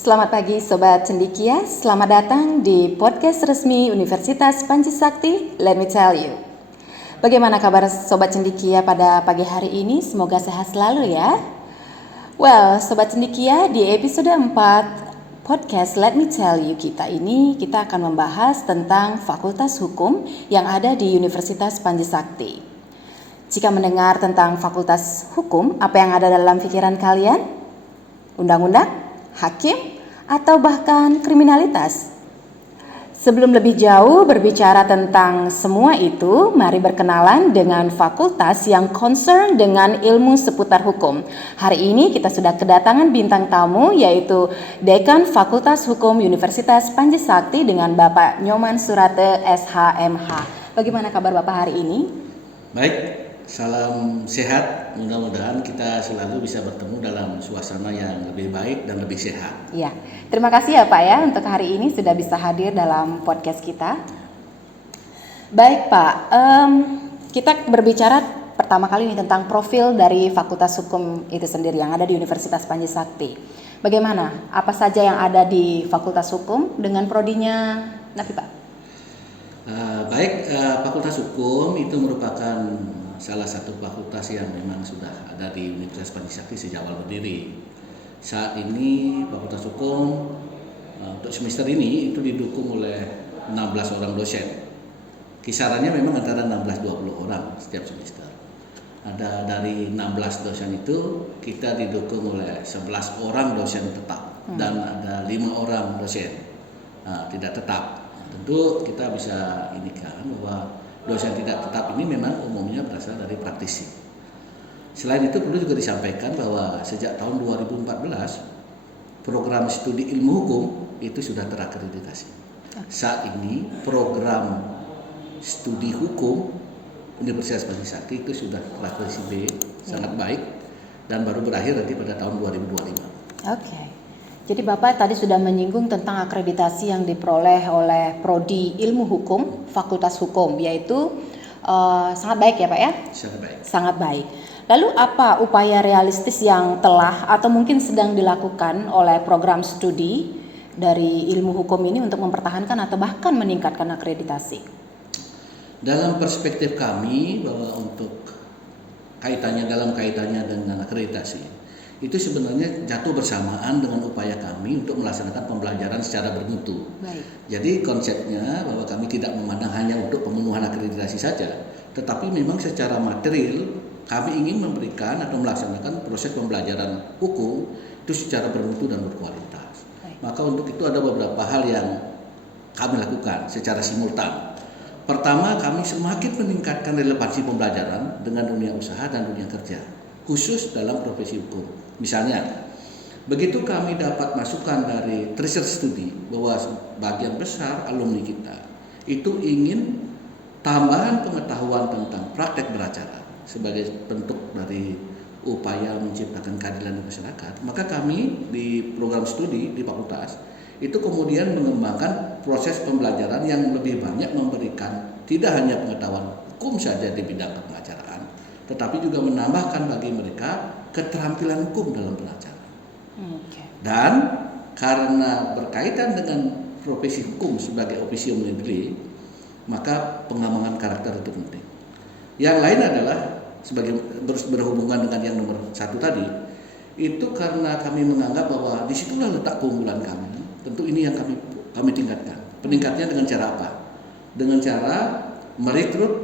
Selamat pagi Sobat Cendikia, selamat datang di podcast resmi Universitas Panji Sakti, Let Me Tell You. Bagaimana kabar Sobat Cendikia pada pagi hari ini? Semoga sehat selalu ya. Well, Sobat Cendikia, di episode 4 podcast Let Me Tell You kita akan membahas tentang Fakultas Hukum yang ada di Universitas Panji Sakti. Jika mendengar tentang Fakultas Hukum, apa yang ada dalam pikiran kalian? Undang-undang? Hakim? Atau bahkan kriminalitas? Sebelum lebih jauh berbicara tentang semua itu, mari berkenalan dengan fakultas yang concern dengan ilmu seputar hukum. Hari ini kita sudah kedatangan bintang tamu, yaitu Dekan Fakultas Hukum Universitas Panji Sakti dengan Bapak Nyoman Surate SHMH. Bagaimana kabar Bapak hari ini? Baik, salam sehat. Mudah-mudahan kita selalu bisa bertemu dalam suasana yang lebih baik dan lebih sehat. Ya, terima kasih ya Pak ya untuk hari ini sudah bisa hadir dalam podcast kita. Baik Pak, kita berbicara pertama kali ini tentang profil dari Fakultas Hukum itu sendiri yang ada di Universitas Panji Sakti. Bagaimana? Apa saja yang ada di Fakultas Hukum dengan prodinya? Nanti Pak. Fakultas Hukum itu merupakan salah satu fakultas yang memang sudah ada di Universitas Panji Sakti sejak awal berdiri. Saat ini Fakultas Hukum untuk semester ini itu didukung oleh 16 orang dosen. Kisarannya memang antara 16-20 orang setiap semester. Ada dari 16 dosen itu kita didukung oleh 11 orang dosen tetap dan ada 5 orang dosen tidak tetap. Tentu kita bisa indikan bahwa dosen tidak tetap ini memang umumnya berasal dari praktisi. Selain itu perlu juga disampaikan bahwa sejak tahun 2014 program studi ilmu hukum itu sudah terakreditasi. Saat ini program studi hukum Universitas Panji Sakti itu sudah terakreditasi B, sangat baik dan baru berakhir nanti pada tahun 2025. Oke. Jadi Bapak tadi sudah menyinggung tentang akreditasi yang diperoleh oleh Prodi Ilmu Hukum, Fakultas Hukum, yaitu sangat baik ya Pak ya? Sangat baik. Sangat baik. Lalu apa upaya realistis yang telah atau mungkin sedang dilakukan oleh program studi dari ilmu hukum ini untuk mempertahankan atau bahkan meningkatkan akreditasi? Dalam perspektif kami bahwa untuk kaitannya dengan akreditasi itu sebenarnya jatuh bersamaan dengan upaya kami untuk melaksanakan pembelajaran secara bermutu. Baik. Jadi konsepnya bahwa kami tidak memandang hanya untuk pemenuhan akreditasi saja, tetapi memang secara material kami ingin memberikan atau melaksanakan proses pembelajaran hukum itu secara bermutu dan berkualitas. Baik. Maka untuk itu ada beberapa hal yang kami lakukan secara simultan. Pertama, kami semakin meningkatkan relevansi pembelajaran dengan dunia usaha dan dunia kerja, khusus dalam profesi hukum. Misalnya, begitu kami dapat masukan dari research study bahwa bagian besar alumni kita itu ingin tambahan pengetahuan tentang praktek beracara sebagai bentuk dari upaya menciptakan keadilan di masyarakat, maka kami di program studi di fakultas itu kemudian mengembangkan proses pembelajaran yang lebih banyak memberikan tidak hanya pengetahuan hukum saja di bidang kepengacaraan, tetapi juga menambahkan bagi mereka keterampilan hukum dalam pengacara. Dan karena berkaitan dengan profesi hukum sebagai officium legis, maka pengembangan karakter itu penting. Yang lain adalah sebagai berhubungan dengan yang nomor 1 tadi, itu karena kami menganggap bahwa disitulah letak keunggulan kami. Tentu ini yang kami tingkatkan. Peningkatnya dengan cara apa? Dengan cara merekrut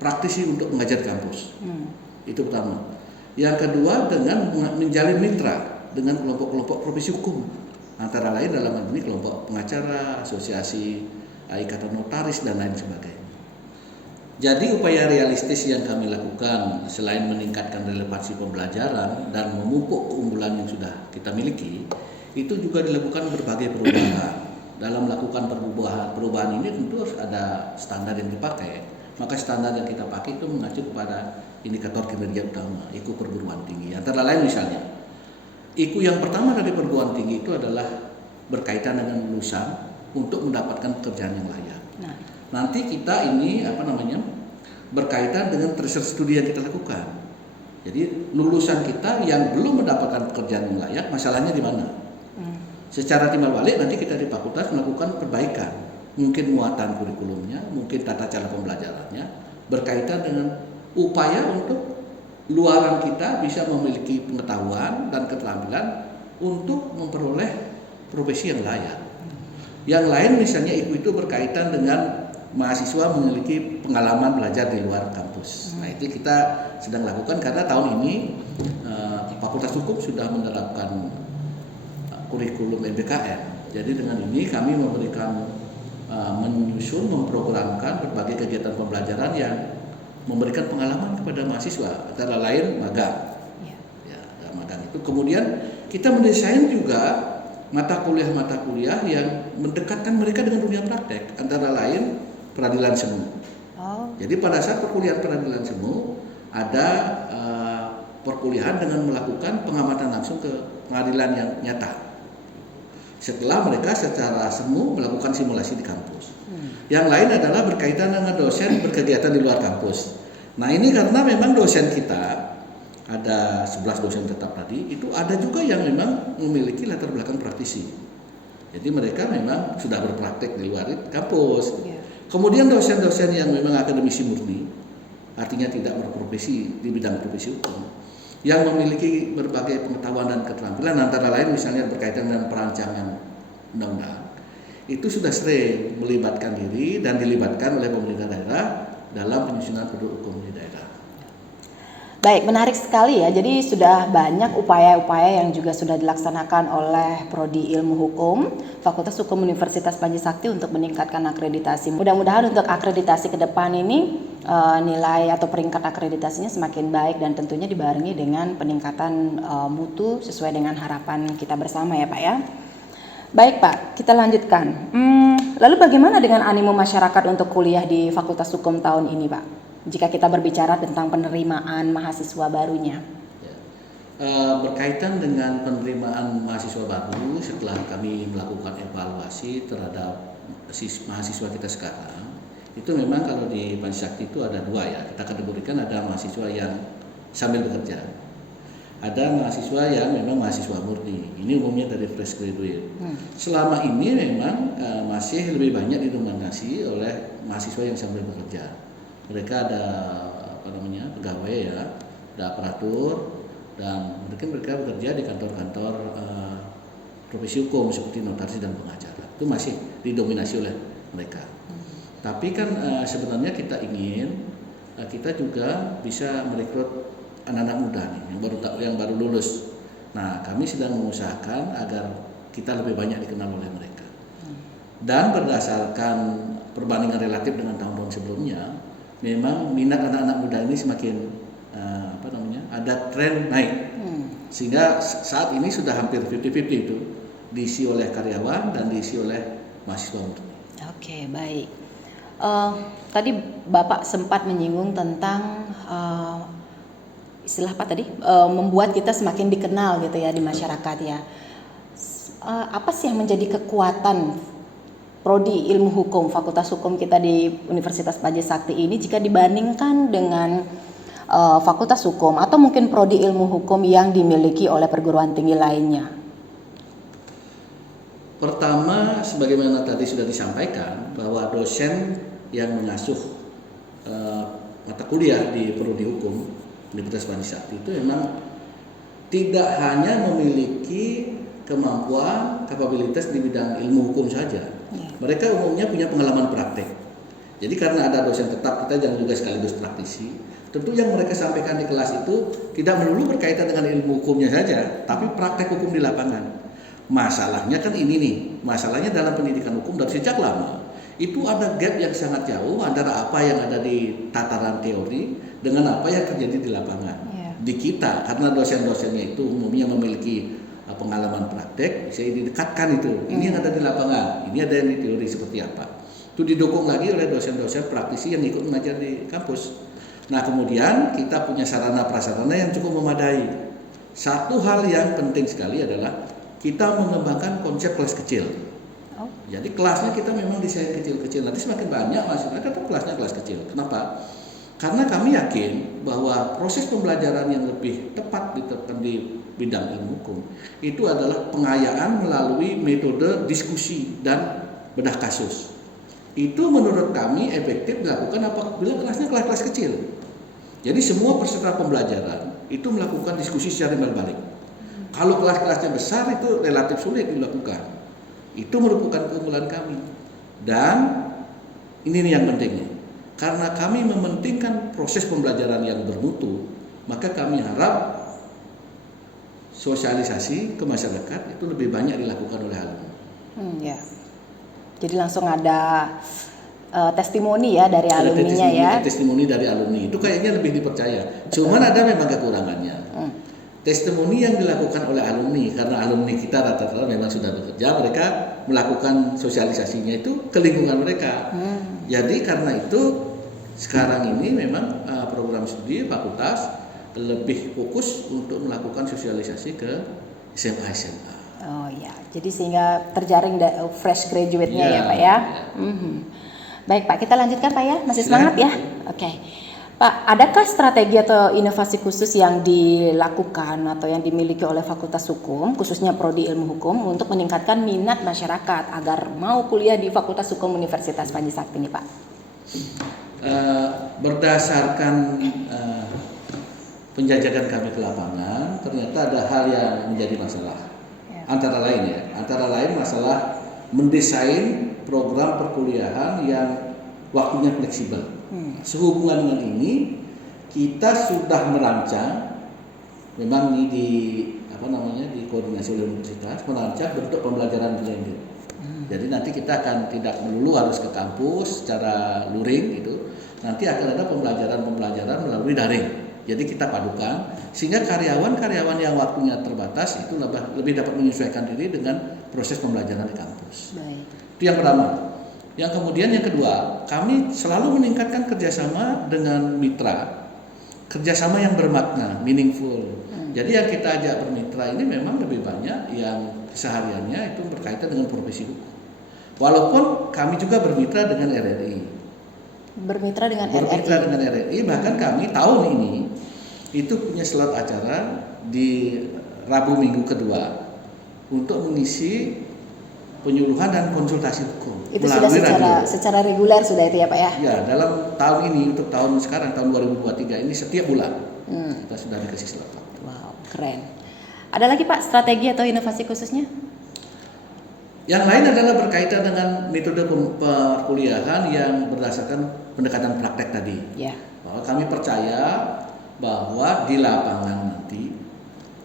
praktisi untuk mengajar kampus. Itu pertama. Yang kedua dengan menjalin mitra dengan kelompok-kelompok profesi hukum. Antara lain dalam hal ini kelompok pengacara, asosiasi, ikatan notaris dan lain sebagainya. Jadi upaya realistis yang kami lakukan selain meningkatkan relevansi pembelajaran dan memupuk keunggulan yang sudah kita miliki, itu juga dilakukan berbagai perubahan. Dalam melakukan perubahan ini tentu harus ada standar yang dipakai. Maka standar yang kita pakai itu mengacu kepada indikator kinerja utama, IKU perguruan tinggi. Antara lain misalnya, IKU yang pertama dari perguruan tinggi itu adalah berkaitan dengan lulusan untuk mendapatkan pekerjaan yang layak. Nanti kita ini berkaitan dengan research studi yang kita lakukan. Jadi lulusan kita yang belum mendapatkan pekerjaan yang layak, masalahnya di mana? Secara timbal balik nanti kita di fakultas melakukan perbaikan, mungkin muatan kurikulumnya, mungkin tata cara pembelajarannya, berkaitan dengan upaya untuk luaran kita bisa memiliki pengetahuan dan keterampilan untuk memperoleh profesi yang layak. Yang lain misalnya itu berkaitan dengan mahasiswa memiliki pengalaman belajar di luar kampus. Nah itu kita sedang lakukan karena tahun ini Fakultas Hukum sudah menerapkan kurikulum MBKM. Jadi dengan ini kami memberikan menyusun, memprogramkan berbagai kegiatan pembelajaran yang memberikan pengalaman kepada mahasiswa, antara lain magang. Ya, magang itu. Kemudian kita mendesain juga mata kuliah yang mendekatkan mereka dengan dunia praktek, antara lain peradilan semu. Jadi pada saat perkuliahan peradilan semu ada perkuliahan dengan melakukan pengamatan langsung ke pengadilan yang nyata. Setelah mereka secara semu melakukan simulasi di kampus. Yang lain adalah berkaitan dengan dosen berkegiatan di luar kampus. Nah ini karena memang dosen kita ada 11 dosen tetap tadi, itu ada juga yang memang memiliki latar belakang praktisi. Jadi mereka memang sudah berpraktek di luar kampus. Kemudian dosen-dosen yang memang akademisi murni, artinya tidak berprofesi di bidang profesi hukum, yang memiliki berbagai pengetahuan dan keterampilan, antara lain misalnya berkaitan dengan perancangan undang-undang, itu sudah sering melibatkan diri dan dilibatkan oleh pemerintah daerah dalam penyusunan produk hukum di daerah. Baik, menarik sekali ya. Jadi sudah banyak upaya-upaya yang juga sudah dilaksanakan oleh Prodi Ilmu Hukum Fakultas Hukum Universitas Panji Sakti untuk meningkatkan akreditasi. Mudah-mudahan untuk akreditasi ke depan ini nilai atau peringkat akreditasinya semakin baik dan tentunya dibarengi dengan peningkatan mutu sesuai dengan harapan kita bersama ya Pak ya. Baik Pak, kita lanjutkan. Lalu bagaimana dengan animo masyarakat untuk kuliah di Fakultas Hukum tahun ini Pak? Jika kita berbicara tentang penerimaan mahasiswa barunya. Berkaitan dengan penerimaan mahasiswa baru, setelah kami melakukan evaluasi terhadap mahasiswa kita sekarang, itu memang kalau di Panji Sakti itu ada dua ya, kita kategorikan ada mahasiswa yang sambil bekerja, ada mahasiswa yang memang mahasiswa murni, ini umumnya dari fresh graduate. Selama ini memang masih lebih banyak didominasi oleh mahasiswa yang sambil bekerja. Mereka ada pegawai ya, ada aparatur, dan mungkin mereka bekerja di kantor-kantor profesi hukum seperti notaris dan pengacara. Itu masih didominasi oleh mereka. Tapi kan sebenarnya kita ingin kita juga bisa merekrut anak-anak muda nih yang baru lulus. Nah, kami sedang mengusahakan agar kita lebih banyak dikenal oleh mereka. Dan berdasarkan perbandingan relatif dengan tahun-tahun sebelumnya, memang minat anak-anak muda ini semakin ada tren naik, sehingga saat ini sudah hampir 50-50 itu diisi oleh karyawan dan diisi oleh mahasiswa murni. Oke, baik. Tadi Bapak sempat menyinggung tentang istilah apa tadi, membuat kita semakin dikenal gitu ya di masyarakat ya. Apa sih yang menjadi kekuatan Prodi Ilmu Hukum Fakultas Hukum kita di Universitas Panji Sakti ini jika dibandingkan dengan Fakultas Hukum atau mungkin Prodi Ilmu Hukum yang dimiliki oleh perguruan tinggi lainnya? Pertama, sebagaimana tadi sudah disampaikan bahwa dosen yang mengasuh mata kuliah di Prodi Hukum Universitas Panji Sakti itu memang tidak hanya memiliki kemampuan, kapabilitas di bidang ilmu hukum saja. Mereka umumnya punya pengalaman praktek. Jadi karena ada dosen tetap, kita jangan juga sekaligus praktisi. Tentu yang mereka sampaikan di kelas itu tidak melulu berkaitan dengan ilmu hukumnya saja, tapi praktek hukum di lapangan. Masalahnya kan ini nih, masalahnya dalam pendidikan hukum dari sejak lama itu ada gap yang sangat jauh antara apa yang ada di tataran teori dengan apa yang terjadi di lapangan. Di kita, karena dosen-dosennya itu umumnya memiliki pengalaman praktek, bisa didekatkan itu. Ini yang ada di lapangan, ini ada yang di teori seperti apa. Itu didukung lagi oleh dosen-dosen praktisi yang ikut mengajar di kampus. Nah kemudian kita punya sarana prasarana yang cukup memadai. Satu hal yang penting sekali adalah kita mengembangkan konsep kelas kecil. Jadi kelasnya kita memang desain kecil-kecil. Nanti semakin banyak mahasiswa tetap kelasnya kelas kecil. Kenapa? Karena kami yakin bahwa proses pembelajaran yang lebih tepat di bidang ilmu hukum itu adalah pengayaan melalui metode diskusi dan bedah kasus. Itu menurut kami efektif dilakukan apabila kelasnya kelas-kelas kecil. Jadi semua peserta pembelajaran itu melakukan diskusi secara timbal balik. Kalau kelas-kelasnya besar itu relatif sulit dilakukan. Itu merupakan keunggulan kami. Dan ini nih yang pentingnya. Karena kami mementingkan proses pembelajaran yang bermutu, maka kami harap sosialisasi ke masyarakat itu lebih banyak dilakukan oleh alumni. Ya. Jadi langsung ada testimoni ya dari alumninya ya. Testimoni dari alumni itu kayaknya lebih dipercaya. Cuman ada memang kekurangannya. Testimoni yang dilakukan oleh alumni, karena alumni kita rata-rata memang sudah bekerja, mereka melakukan sosialisasinya itu ke lingkungan mereka. Jadi karena itu sekarang ini memang program studi fakultas lebih fokus untuk melakukan sosialisasi ke SMA. Oh ya, jadi sehingga terjaring fresh graduate-nya ya Pak ya. Baik Pak, kita lanjutkan Pak ya, masih semangat ya? Oke. Pak, adakah strategi atau inovasi khusus yang dilakukan atau yang dimiliki oleh Fakultas Hukum, khususnya Prodi Ilmu Hukum, untuk meningkatkan minat masyarakat agar mau kuliah di Fakultas Hukum Universitas Panji Sakti ini Pak? Berdasarkan penjajakan kami ke lapangan, ternyata ada hal yang menjadi masalah. Antara lain masalah mendesain program perkuliahan yang waktunya fleksibel. Sehubungan dengan ini, kita sudah merancang, memang ini di koordinasi oleh universitas, merancang bentuk pembelajaran blended. Jadi nanti kita akan tidak melulu harus ke kampus secara luring gitu. Nanti akan ada pembelajaran melalui daring. Jadi kita padukan sehingga karyawan yang waktunya terbatas itu lebih dapat menyesuaikan diri dengan proses pembelajaran di kampus. Baik. Itu yang pertama. Yang kemudian yang kedua, kami selalu meningkatkan kerjasama dengan mitra, kerjasama yang bermakna, meaningful. Jadi yang kita ajak bermitra ini memang lebih banyak yang kesehariannya itu berkaitan dengan profesi hukum. Walaupun kami juga bermitra dengan RRI. Bermitra dengan RRI, bahkan kami tahun ini itu punya slot acara di Rabu Minggu kedua untuk mengisi penyuluhan dan konsultasi hukum. Itu sudah secara reguler sudah itu ya Pak ya? Ya, dalam tahun ini, untuk tahun sekarang, tahun 2023 ini setiap bulan kita sudah dikasih slot. Wow, keren. Ada lagi Pak strategi atau inovasi khususnya? Yang lain adalah berkaitan dengan metode perkuliahan yang berdasarkan pendekatan praktek tadi. Ya. Bahwa kami percaya bahwa di lapangan nanti,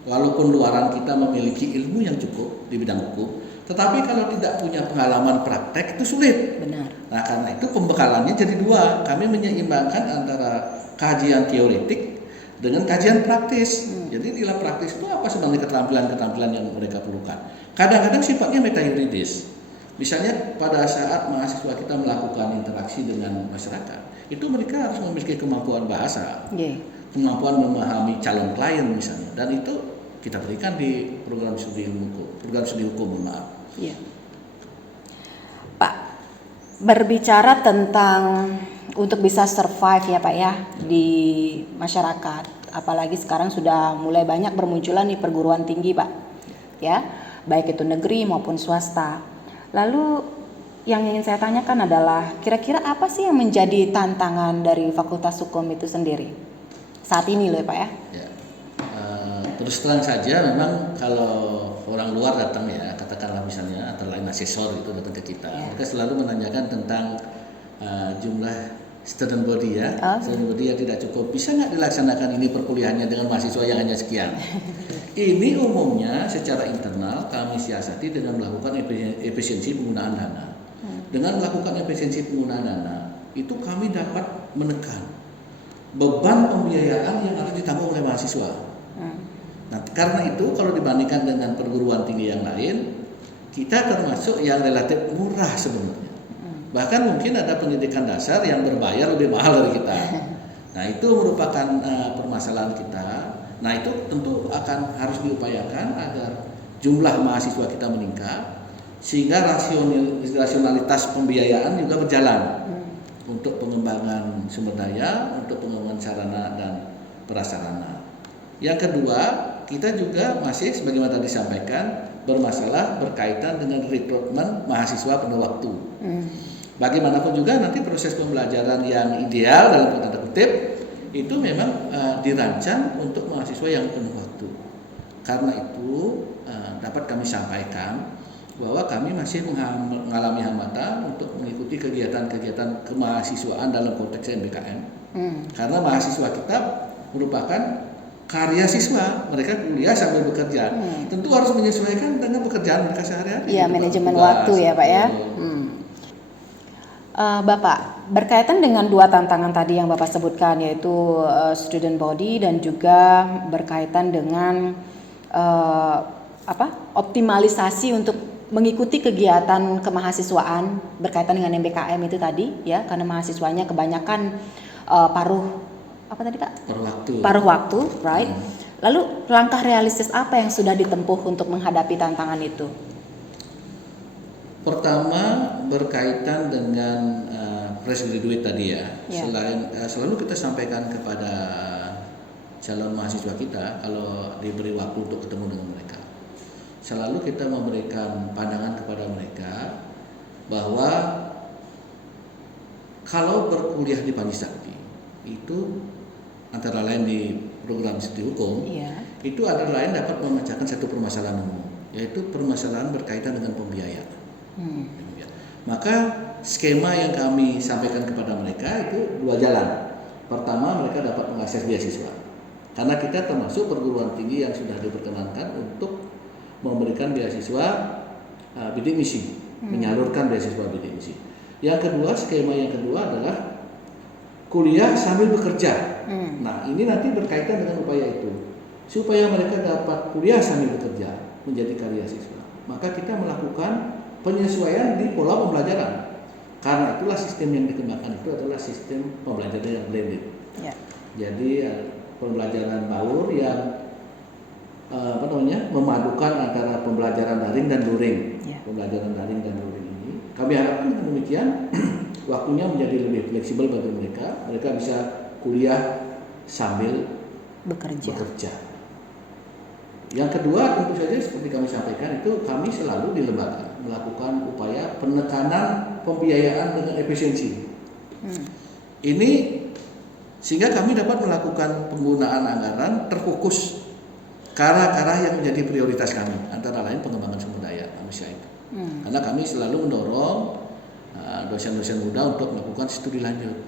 walaupun luaran kita memiliki ilmu yang cukup di bidang hukum, tetapi kalau tidak punya pengalaman praktek itu sulit. Benar. Nah karena itu pembekalannya jadi dua. Kami menyeimbangkan antara kajian teoretik dengan kajian praktis. Jadi di dalam praktis itu apa sebenarnya keterampilan-keterampilan yang mereka perlukan. Kadang-kadang sifatnya meta-yuridis. Misalnya pada saat mahasiswa kita melakukan interaksi dengan masyarakat, itu mereka harus memiliki kemampuan bahasa, kemampuan memahami calon klien misalnya, dan itu kita berikan di program studi hukum. Iya. Pak, berbicara tentang untuk bisa survive ya Pak ya di masyarakat, apalagi sekarang sudah mulai banyak bermunculan di perguruan tinggi Pak, ya, baik itu negeri maupun swasta. Lalu yang ingin saya tanyakan adalah kira-kira apa sih yang menjadi tantangan dari Fakultas Hukum itu sendiri saat ini loh Pak ya? Ya. Terus terang saja memang kalau orang luar datang ya, katakanlah misalnya atau lain asesor itu datang ke kita, mereka selalu menanyakan tentang jumlah student body ya, student body yang tidak cukup, bisa nggak dilaksanakan ini perkuliahannya dengan mahasiswa yang hanya sekian. Ini umumnya secara internal kami siasati dengan melakukan efisiensi penggunaan dana. Dengan melakukan efisiensi penggunaan dana, itu kami dapat menekan beban pembiayaan yang harus ditanggung oleh mahasiswa. Nah, karena itu kalau dibandingkan dengan perguruan tinggi yang lain, kita termasuk yang relatif murah sebenarnya. Bahkan mungkin ada pendidikan dasar yang berbayar lebih mahal dari kita. Nah, itu merupakan permasalahan kita. Nah, itu tentu akan harus diupayakan agar jumlah mahasiswa kita meningkat, sehingga rasionalitas pembiayaan juga berjalan untuk pengembangan sumber daya, untuk pengembangan sarana dan prasarana. Yang kedua, kita juga masih sebagaimana tadi disampaikan bermasalah berkaitan dengan rekrutmen mahasiswa penuh waktu. Bagaimanapun juga nanti proses pembelajaran yang ideal dalam tanda kutip itu memang dirancang untuk mahasiswa yang penuh waktu. Karena itu dapat kami sampaikan bahwa kami masih mengalami hambatan untuk mengikuti kegiatan-kegiatan kemahasiswaan dalam konteks MBKM. Karena mahasiswa kita merupakan karya siswa, mereka kuliah sambil bekerja. Tentu harus menyesuaikan dengan pekerjaan mereka sehari-hari. Iya, manajemen waktu ya Pak ya. Bapak, berkaitan dengan dua tantangan tadi yang Bapak sebutkan, yaitu student body dan juga berkaitan dengan optimalisasi untuk mengikuti kegiatan kemahasiswaan berkaitan dengan MBKM itu tadi ya, karena mahasiswanya kebanyakan paruh waktu, right? Lalu langkah realistis apa yang sudah ditempuh untuk menghadapi tantangan itu? Pertama berkaitan dengan fresh graduate tadi ya. Selalu kita sampaikan kepada calon mahasiswa kita kalau diberi waktu untuk ketemu dengan mereka. Selalu kita memberikan pandangan kepada mereka bahwa kalau berkuliah di Panjisakti itu antara lain di program studi hukum, itu antara lain dapat memecahkan satu permasalahan umum, yaitu permasalahan berkaitan dengan pembiayaan. Maka skema yang kami sampaikan kepada mereka itu dua jalan. Pertama, mereka dapat mengakses beasiswa, karena kita termasuk perguruan tinggi yang sudah diperkenankan untuk memberikan beasiswa bidik misi, menyalurkan beasiswa bidik misi. Yang kedua, skema yang kedua adalah kuliah sambil bekerja. Nah, ini nanti berkaitan dengan upaya itu. Supaya mereka dapat kuliah sambil bekerja, menjadi karya siswa, maka kita melakukan penyesuaian di pola pembelajaran. Karena itulah sistem yang dikembangkan itu adalah sistem pembelajaran yang blended. Jadi pembelajaran baur yang memadukan antara pembelajaran daring dan luring. Pembelajaran daring dan luring ini kami harapkan dengan demikian waktunya menjadi lebih fleksibel bagi mereka. Mereka bisa kuliah sambil bekerja. Yang kedua, tentu saja seperti kami sampaikan itu kami selalu di lembaga melakukan upaya penekanan pembiayaan dengan efisiensi. Ini sehingga kami dapat melakukan penggunaan anggaran terfokus ke arah-arah yang menjadi prioritas kami, antara lain pengembangan sumber daya manusia itu. Karena kami selalu mendorong dosen-dosen muda untuk melakukan studi lanjut.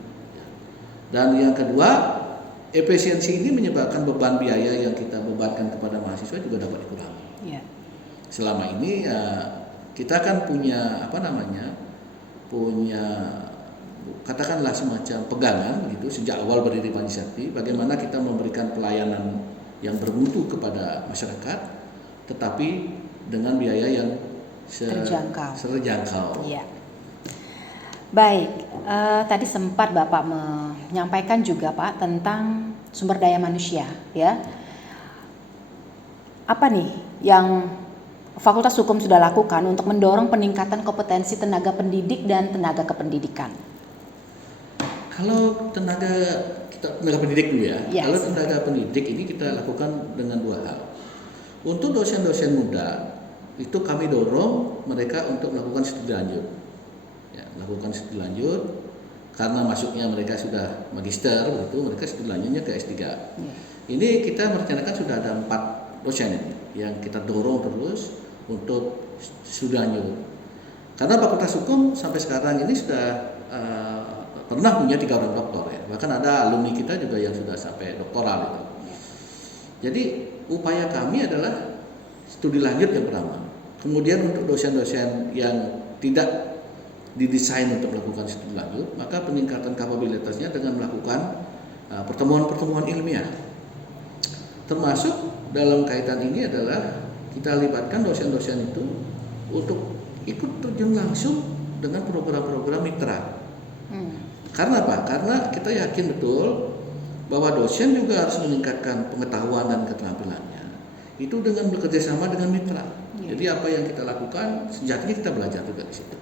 Dan yang kedua, efisiensi ini menyebabkan beban biaya yang kita bebankan kepada mahasiswa juga dapat dikurangi. Selama ini kita kan punya katakanlah semacam pegangan begitu sejak awal berdiri Panjisakti, bagaimana kita memberikan pelayanan yang bermutu kepada masyarakat, tetapi dengan biaya yang terjangkau. Baik, tadi sempat Bapak menyampaikan juga Pak tentang sumber daya manusia, ya. Apa nih yang Fakultas Hukum sudah lakukan untuk mendorong peningkatan kompetensi tenaga pendidik dan tenaga kependidikan? Kalau tenaga pendidik dulu ya. Kalau tenaga pendidik ini kita lakukan dengan dua hal. Untuk dosen-dosen muda itu kami dorong mereka untuk melakukan studi lanjut. Lakukan studi lanjut karena masuknya mereka sudah magister begitu, mereka studi lanjutnya ke S3. Ini kita merencanakan sudah ada 4 dosen yang kita dorong terus untuk studi lanjut. Karena Fakultas Hukum sampai sekarang ini sudah pernah punya 3 orang doktor ya. Bahkan ada alumni kita juga yang sudah sampai doktoral itu. Jadi upaya kami adalah studi lanjut yang pertama. Kemudian untuk dosen-dosen yang tidak didesain untuk melakukan studi lanjut, maka peningkatan kapabilitasnya dengan melakukan pertemuan-pertemuan ilmiah. Termasuk dalam kaitan ini adalah kita libatkan dosen-dosen itu untuk ikut terjun langsung dengan program-program mitra. Karena apa? Karena kita yakin betul bahwa dosen juga harus meningkatkan pengetahuan dan keterampilannya. Itu dengan bekerja sama dengan mitra. Jadi apa yang kita lakukan sejatinya kita belajar juga di situ.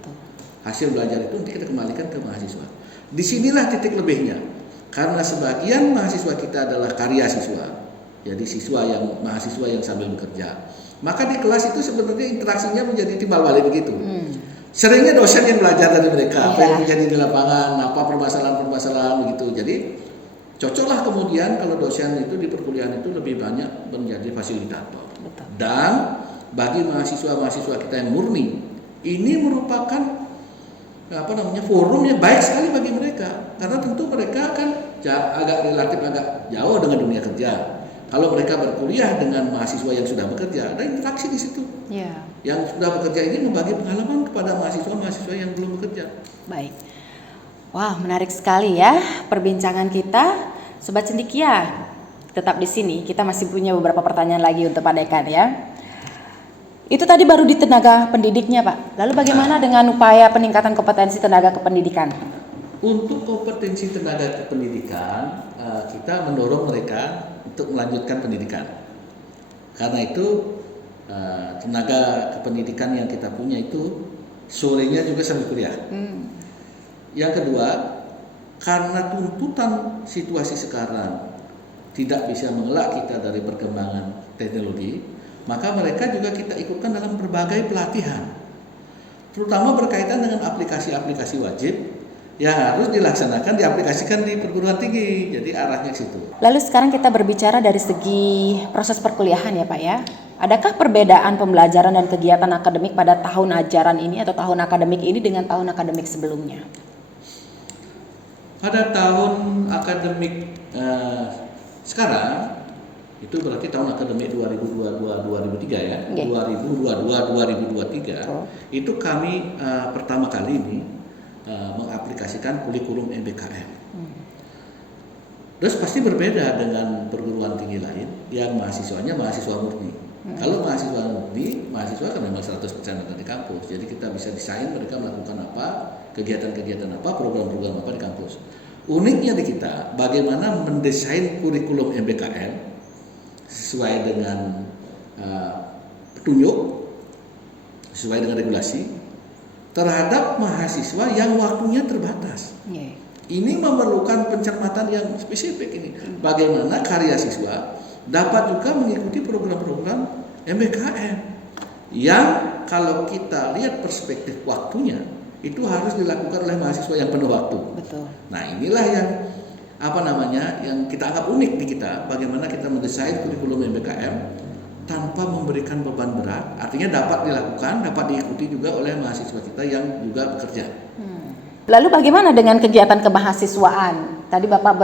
Hasil belajar itu nanti kita kembalikan ke mahasiswa. Disinilah titik lebihnya. Karena sebagian mahasiswa kita adalah karya siswa, Jadi mahasiswa yang sambil bekerja. Maka di kelas itu sebenarnya interaksinya menjadi timbal balik begitu. Seringnya dosen yang belajar dari mereka, apa yang terjadi di lapangan, apa permasalahan-permasalahan begitu. Jadi cocoklah kemudian kalau dosen itu di perkuliahan itu lebih banyak menjadi fasilitator. Betul. Dan bagi mahasiswa-mahasiswa kita yang murni, ini merupakan forum yang baik sekali bagi mereka, karena tentu mereka kan relatif agak jauh dengan dunia kerja. Kalau mereka berkuliah dengan mahasiswa yang sudah bekerja, ada interaksi di situ. Yang sudah bekerja ini membagi pengalaman kepada mahasiswa-mahasiswa yang belum bekerja. Baik. Wah, menarik sekali ya perbincangan kita, Sobat Cendekia. Tetap di sini, kita masih punya beberapa pertanyaan lagi untuk Pak Dekan ya. Itu tadi baru di tenaga pendidiknya, Pak. Lalu bagaimana dengan upaya peningkatan kompetensi tenaga kependidikan? Untuk kompetensi tenaga kependidikan, kita mendorong mereka untuk melanjutkan pendidikan. Karena itu tenaga kependidikan yang kita punya itu sorenya juga sambil kuliah. Yang kedua, karena tuntutan situasi sekarang tidak bisa mengelak kita dari perkembangan teknologi, maka mereka juga kita ikutkan dalam berbagai pelatihan, terutama berkaitan dengan aplikasi-aplikasi wajib yang harus dilaksanakan, diaplikasikan di perguruan tinggi. Jadi arahnya ke situ. Lalu sekarang kita berbicara dari segi proses perkuliahan ya Pak ya. Adakah perbedaan pembelajaran dan kegiatan akademik pada tahun ajaran ini atau tahun akademik ini dengan tahun akademik sebelumnya? Pada tahun akademik sekarang, itu berarti tahun akademik 2022-2023 ya, 2022-2023, itu kami pertama kali ini mengaplikasikan kurikulum MBKM. Terus pasti berbeda dengan perguruan tinggi lain yang mahasiswanya mahasiswa murni. Kalau mahasiswa murni, mahasiswa kan memang 100% ada di kampus. Jadi kita bisa desain mereka melakukan apa, kegiatan-kegiatan apa, program-program apa di kampus. Uniknya di kita, bagaimana mendesain kurikulum MBKM sesuai dengan petunjuk, sesuai dengan regulasi terhadap mahasiswa yang waktunya terbatas. Ini memerlukan pencermatan yang spesifik ini. Bagaimana karya siswa dapat juga mengikuti program-program MBKM yang kalau kita lihat perspektif waktunya itu harus dilakukan oleh mahasiswa yang penuh waktu. Betul. Nah, inilah yang yang kita anggap unik di kita, bagaimana kita mendesain kurikulum MBKM tanpa memberikan beban berat, artinya dapat dilakukan, dapat diikuti juga oleh mahasiswa kita yang juga bekerja. Lalu bagaimana dengan kegiatan kemahasiswaan? Tadi Bapak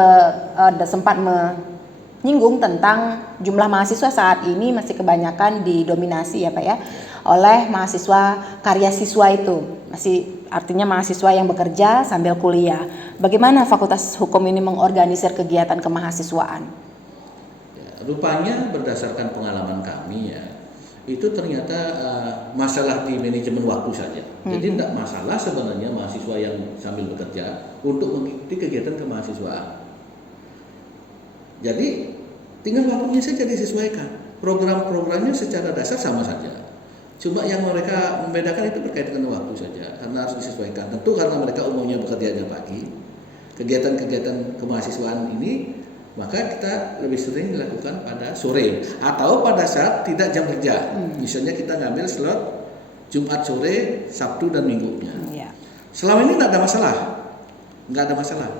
sempat menyinggung tentang jumlah mahasiswa saat ini masih kebanyakan didominasi ya Pak ya oleh mahasiswa karya siswa itu. Masih artinya mahasiswa yang bekerja sambil kuliah. Bagaimana Fakultas Hukum ini mengorganisir kegiatan kemahasiswaan? Rupanya berdasarkan pengalaman kami ya, itu ternyata masalah di manajemen waktu saja. Jadi tidak masalah sebenarnya mahasiswa yang sambil bekerja untuk mengikuti kegiatan kemahasiswaan. Jadi tinggal waktunya saja disesuaikan. Program-programnya secara dasar sama saja. Cuma yang mereka membedakan itu berkaitan dengan waktu saja, karena harus disesuaikan. Tentu karena mereka umumnya bekerjanya pagi, kegiatan-kegiatan kemahasiswaan ini maka kita lebih sering dilakukan pada sore atau pada saat tidak jam kerja. Misalnya kita ngambil slot Jumat sore, Sabtu dan Minggunya. Selama ini nggak ada masalah.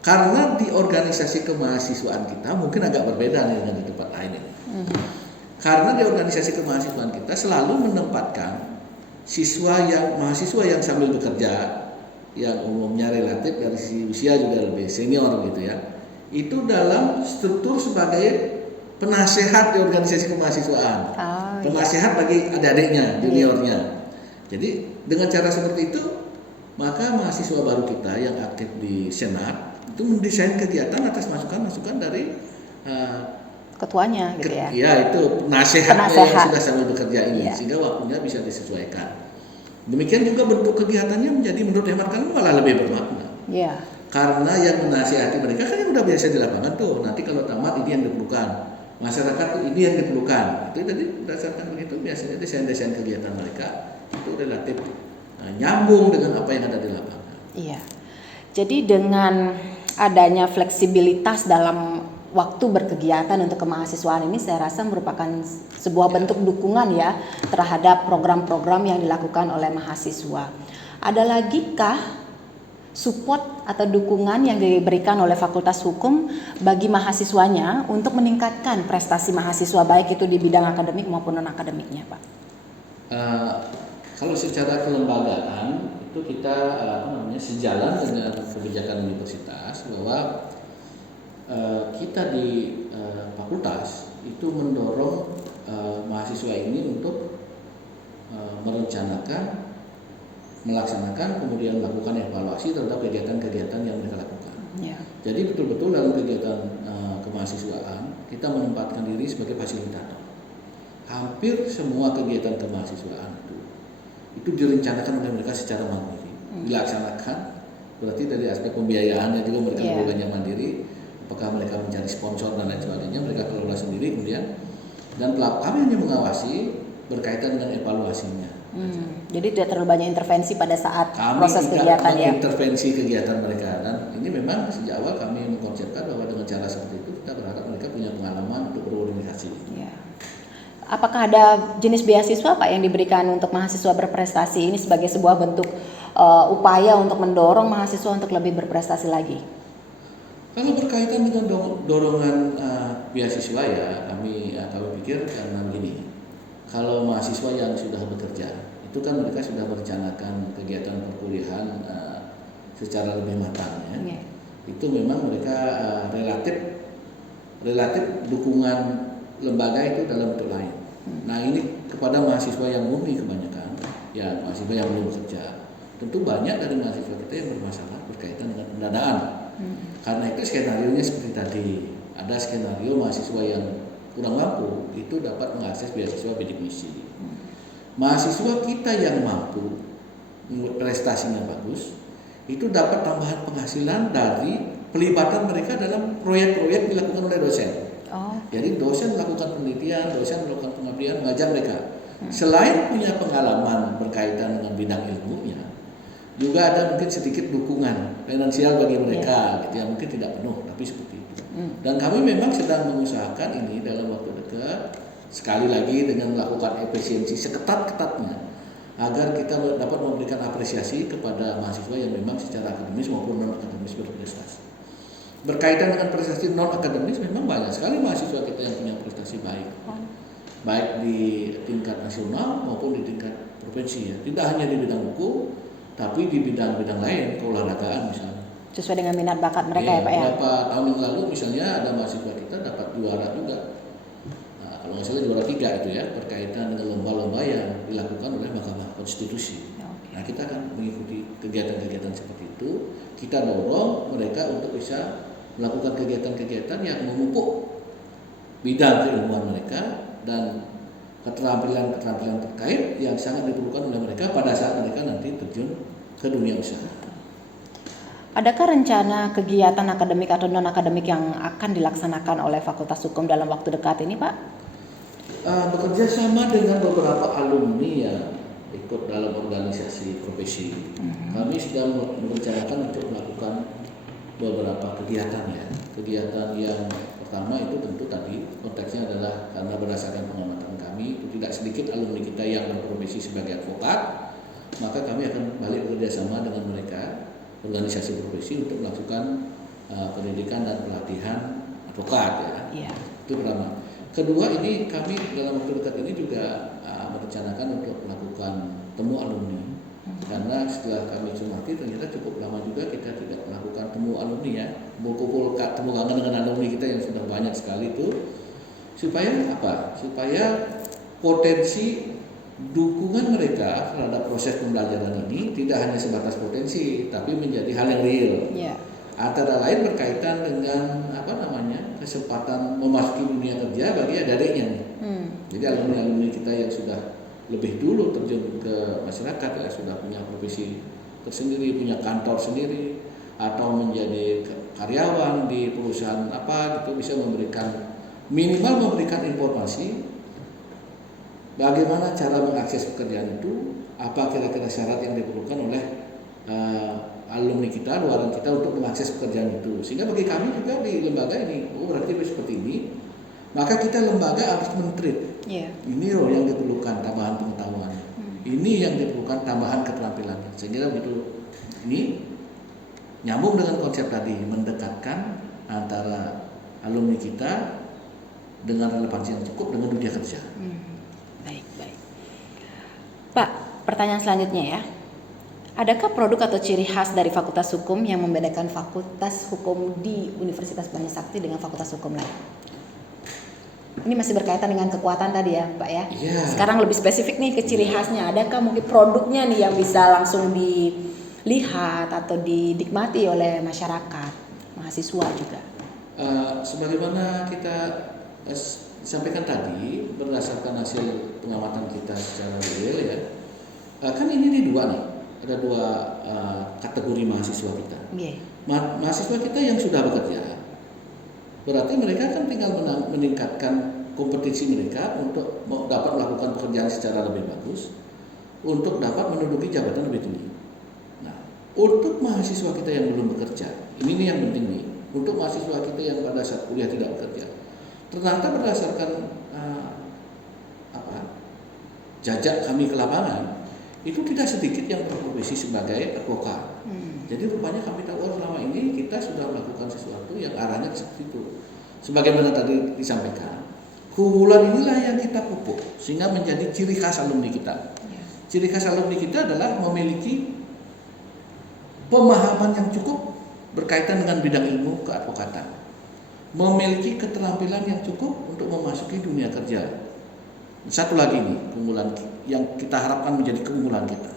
Karena di organisasi kemahasiswaan kita mungkin agak berbeda nih dengan di tempat lain ini. Karena di organisasi kemahasiswaan kita selalu menempatkan mahasiswa yang sambil bekerja, yang umumnya relatif dari sisi usia juga lebih senior gitu ya, itu dalam struktur sebagai penasehat di organisasi kemahasiswaan, penasehat bagi adik-adiknya, juniornya. Jadi dengan cara seperti itu, maka mahasiswa baru kita yang aktif di Senat itu mendesain kegiatan atas masukan-masukan dari ketuanya, gitu ya? Ya, itu penasehat yang sudah sambil bekerja ini, sehingga waktunya bisa disesuaikan. Demikian juga bentuk kegiatannya menjadi menurut hemat kami malah lebih bermakna. Karena yang menasihati mereka kan yang udah biasa di lapangan tuh, nanti kalau tamat ini yang diperlukan, masyarakat tuh ini yang diperlukan. Itu tadi berdasarkan begitu biasanya desain-desain kegiatan mereka itu relatif nyambung dengan apa yang ada di lapangan. Jadi dengan adanya fleksibilitas dalam waktu berkegiatan untuk kemahasiswaan ini saya rasa merupakan sebuah bentuk dukungan ya terhadap program-program yang dilakukan oleh mahasiswa. Ada lagi kah support atau dukungan yang diberikan oleh Fakultas Hukum bagi mahasiswanya untuk meningkatkan prestasi mahasiswa baik itu di bidang akademik maupun non-akademiknya, Pak? Kalau secara kelembagaan itu kita sejalan dengan kebijakan universitas bahwa kita di fakultas itu mendorong mahasiswa ini untuk merencanakan, melaksanakan, kemudian melakukan evaluasi terhadap kegiatan-kegiatan yang mereka lakukan. Ya. Jadi betul-betul dalam kegiatan kemahasiswaan kita menempatkan diri sebagai fasilitator. Hampir semua kegiatan kemahasiswaan itu direncanakan oleh mereka secara mandiri, dilaksanakan. Berarti dari aspek pembiayaannya juga mereka berbelanja mandiri. Apakah mereka mencari sponsor dan lain sebagainya, mereka kelola sendiri kemudian, dan kami hanya mengawasi berkaitan dengan evaluasinya. Jadi tidak terlalu banyak intervensi pada saat Kami proses kegiatan ya. Intervensi kegiatan mereka, dan ini memang sejak awal kami mengkonsepkan bahwa dengan cara seperti itu kita berharap mereka punya pengalaman untuk berorganisasi. Ya. Apakah ada jenis beasiswa Pak yang diberikan untuk mahasiswa berprestasi ini sebagai sebuah bentuk upaya untuk mendorong mahasiswa untuk lebih berprestasi lagi? Kalau berkaitan dengan dorongan beasiswa ya kami pikir karena begini, kalau mahasiswa yang sudah bekerja itu kan mereka sudah merencanakan kegiatan perkuliahan secara lebih matang ya. Itu memang mereka relatif dukungan lembaga itu dalam bentuk lain. Nah ini kepada mahasiswa yang murni kebanyakan, ya mahasiswa yang belum bekerja, tentu banyak dari mahasiswa kita yang bermasalah berkaitan dengan pendanaan. Karena itu skenario-nya seperti tadi, ada skenario mahasiswa yang kurang mampu itu dapat mengakses beasiswa bidik misi. Mahasiswa kita yang mampu, prestasinya bagus, itu dapat tambahan penghasilan dari pelibatan mereka dalam proyek-proyek dilakukan oleh dosen. Jadi dosen melakukan penelitian, dosen melakukan pengabdian, mengajar mereka. Selain punya pengalaman berkaitan dengan bidang ilmunya, juga ada mungkin sedikit dukungan finansial bagi mereka, gitu ya, mungkin tidak penuh, tapi seperti itu. Dan kami memang sedang mengusahakan ini dalam waktu dekat, sekali lagi dengan melakukan efisiensi seketat-ketatnya, agar kita dapat memberikan apresiasi kepada mahasiswa yang memang secara akademis maupun non akademis berprestasi. Berkaitan dengan prestasi non akademis, memang banyak sekali mahasiswa kita yang punya prestasi baik, baik di tingkat nasional maupun di tingkat provinsi ya. Tidak hanya di bidang hukum, tapi di bidang-bidang lain, keolahragaan misalnya. Sesuai dengan minat bakat mereka ya Pak ya? Beberapa tahun yang lalu misalnya ada mahasiswa kita dapat juara juga. Nah, kalau nggak salah juara 3 itu ya, berkaitan dengan lomba-lomba yang dilakukan oleh Mahkamah Konstitusi. Nah kita akan mengikuti kegiatan-kegiatan seperti itu. Kita dorong mereka untuk bisa melakukan kegiatan-kegiatan yang memupuk bidang keilmuan mereka dan keterampilan-keterampilan terkait yang sangat diperlukan oleh mereka pada saat mereka nanti terjun ke dunia usaha. Adakah rencana kegiatan akademik atau non-akademik yang akan dilaksanakan oleh Fakultas Hukum dalam waktu dekat ini, Pak? Bekerja sama dengan beberapa alumni yang ikut dalam organisasi profesi. Kami sudah merencanakan untuk melakukan beberapa kegiatan ya. Kegiatan yang pertama itu tentu tadi konteksnya adalah karena berdasarkan pengamatan kami itu tidak sedikit alumni kita yang berprofesi sebagai advokat, maka kami akan balik bekerjasama dengan mereka organisasi profesi untuk melakukan pendidikan dan pelatihan advokat ya. Itu pertama. Kedua, ini kami dalam waktu dekat ini juga merencanakan untuk melakukan temu alumni. Karena setelah kami cermati ternyata cukup lama juga kita tidak melakukan temu alumni ya, berkumpul temu kangen dengan alumni kita yang sudah banyak sekali itu, supaya apa? Supaya potensi dukungan mereka terhadap proses pembelajaran ini tidak hanya sebatas potensi, tapi menjadi hal yang real. Antara lain berkaitan dengan kesempatan memasuki dunia kerja bagi adik-adiknya nih. Jadi alumni-alumni kita yang sudah lebih dulu terjun ke masyarakat ya, sudah punya profesi tersendiri, punya kantor sendiri, atau menjadi karyawan di perusahaan apa gitu, bisa minimal memberikan informasi bagaimana cara mengakses pekerjaan itu, apa kira-kira syarat yang diperlukan oleh alumni kita, luaran kita untuk mengakses pekerjaan itu. Sehingga bagi kami juga di lembaga ini, berarti seperti ini, maka kita lembaga harus men-treat. Ini loh yang diperlukan tambahan pengetahuan. Ini yang diperlukan tambahan keterampilan. Sehingga begitu ini nyambung dengan konsep tadi, mendekatkan antara alumni kita dengan relevansi yang cukup dengan dunia kerja. Baik. Pak, pertanyaan selanjutnya ya. Adakah produk atau ciri khas dari Fakultas Hukum yang membedakan Fakultas Hukum di Universitas Panjasakti dengan Fakultas Hukum lain? Ini masih berkaitan dengan kekuatan tadi ya, Pak ya. Sekarang lebih spesifik nih ke ciri khasnya. Adakah mungkin produknya nih yang bisa langsung dilihat atau dinikmati oleh masyarakat, mahasiswa juga? Sebagaimana kita sampaikan tadi, berdasarkan hasil pengamatan kita secara real ya, kan ini dua nih. Ada dua kategori mahasiswa kita. Mahasiswa kita yang sudah bekerja, berarti mereka kan tinggal meningkatkan kompetensi mereka untuk dapat melakukan pekerjaan secara lebih bagus, untuk dapat menduduki jabatan lebih tinggi. Nah, untuk mahasiswa kita yang belum bekerja, ini nih yang penting nih. Untuk mahasiswa kita yang pada saat kuliah tidak bekerja, ternyata berdasarkan jajak kami ke lapangan, itu tidak sedikit yang berprofesi sebagai advokat. Jadi rupanya kami tahu selama ini kita sudah melakukan sesuatu yang arahnya seperti itu. Sebagaimana tadi disampaikan, keunggulan inilah yang kita pupuk sehingga menjadi ciri khas alumni kita. Ciri khas alumni kita adalah memiliki pemahaman yang cukup berkaitan dengan bidang ilmu keadvokatan, memiliki keterampilan yang cukup untuk memasuki dunia kerja. Satu lagi nih keunggulan yang kita harapkan menjadi keunggulan kita,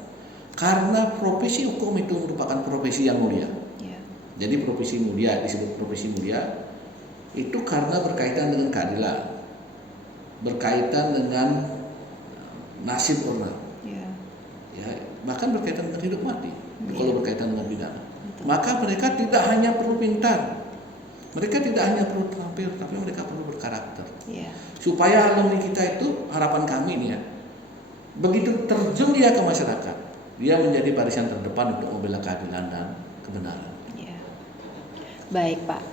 karena profesi hukum itu merupakan profesi yang mulia. Jadi profesi mulia, disebut profesi mulia itu karena berkaitan dengan keadilan, berkaitan dengan nasib orang, bahkan berkaitan dengan hidup mati. Kalau berkaitan dengan pidana, maka mereka tidak hanya perlu pintar, mereka tidak hanya perlu terampil, tapi mereka perlu berkarakter. Supaya alumni kita itu, harapan kami ini ya, begitu terjun dia ke masyarakat, dia menjadi barisan terdepan untuk membela keadilan dan kebenaran. Baik Pak,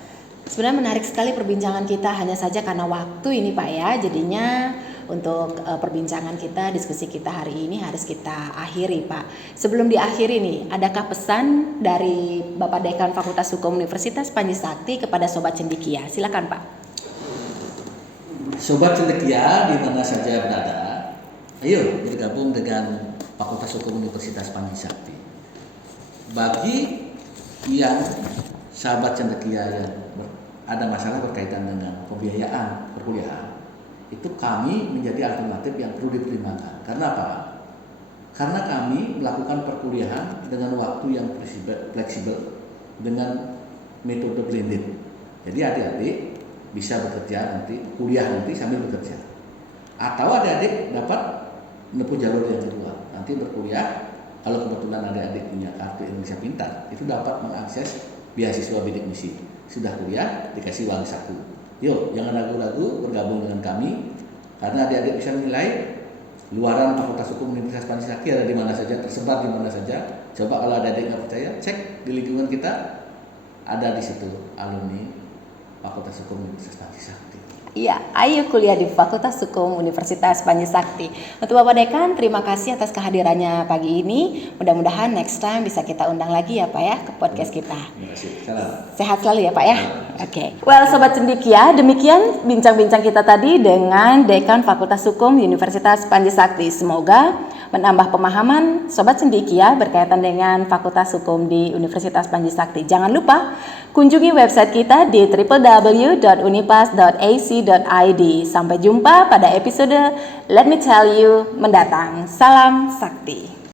sebenarnya menarik sekali perbincangan kita, hanya saja karena waktu ini Pak ya, jadinya untuk perbincangan kita, diskusi kita hari ini harus kita akhiri Pak. Sebelum diakhiri nih, adakah pesan dari Bapak Dekan Fakultas Hukum Universitas Panjasakti kepada Sobat Cendekia? Silakan Pak. Sobat Cendekia di mana saja berada, ayo bergabung dengan Fakultas Hukum Universitas Panjasakti. Bagi yang sahabat Cendekia yang ada masalah berkaitan dengan pembiayaan perkuliahan, itu kami menjadi alternatif yang perlu dipertimbangkan. Karena apa? Karena kami melakukan perkuliahan dengan waktu yang fleksibel dengan metode blended. Jadi adik-adik bisa bekerja nanti, kuliah nanti sambil bekerja. Atau adik-adik dapat menempuh jalur yang kedua, nanti berkuliah. Kalau kebetulan adik-adik punya kartu Indonesia Pintar, itu dapat mengakses beasiswa bidik misi. Sudah kuliah dikasih uang saku. Yuk, jangan ragu-ragu bergabung dengan kami, karena adik-adik bisa menilai luaran Fakultas Hukum Universitas Panjasakti ada di mana saja, tersebar di mana saja. Coba kalau adik-adik nggak percaya, cek di lingkungan kita, ada di situ alumni Fakultas Hukum Universitas Panjasakti. Iya, ayo kuliah di Fakultas Hukum Universitas Panjasakti. Untuk Bapak Dekan, terima kasih atas kehadirannya pagi ini. Mudah-mudahan next time bisa kita undang lagi ya Pak ya ke podcast kita. Terima kasih. Salam. Sehat selalu ya Pak ya. Oke. Well, Sobat Cendekia, demikian bincang-bincang kita tadi dengan Dekan Fakultas Hukum Universitas Panjasakti. Semoga menambah pemahaman Sobat Cendekia berkaitan dengan Fakultas Hukum di Universitas Panjasakti. Jangan lupa kunjungi website kita di www.unipas.ac.id. Sampai jumpa pada episode Let Me Tell You mendatang. Salam Sakti.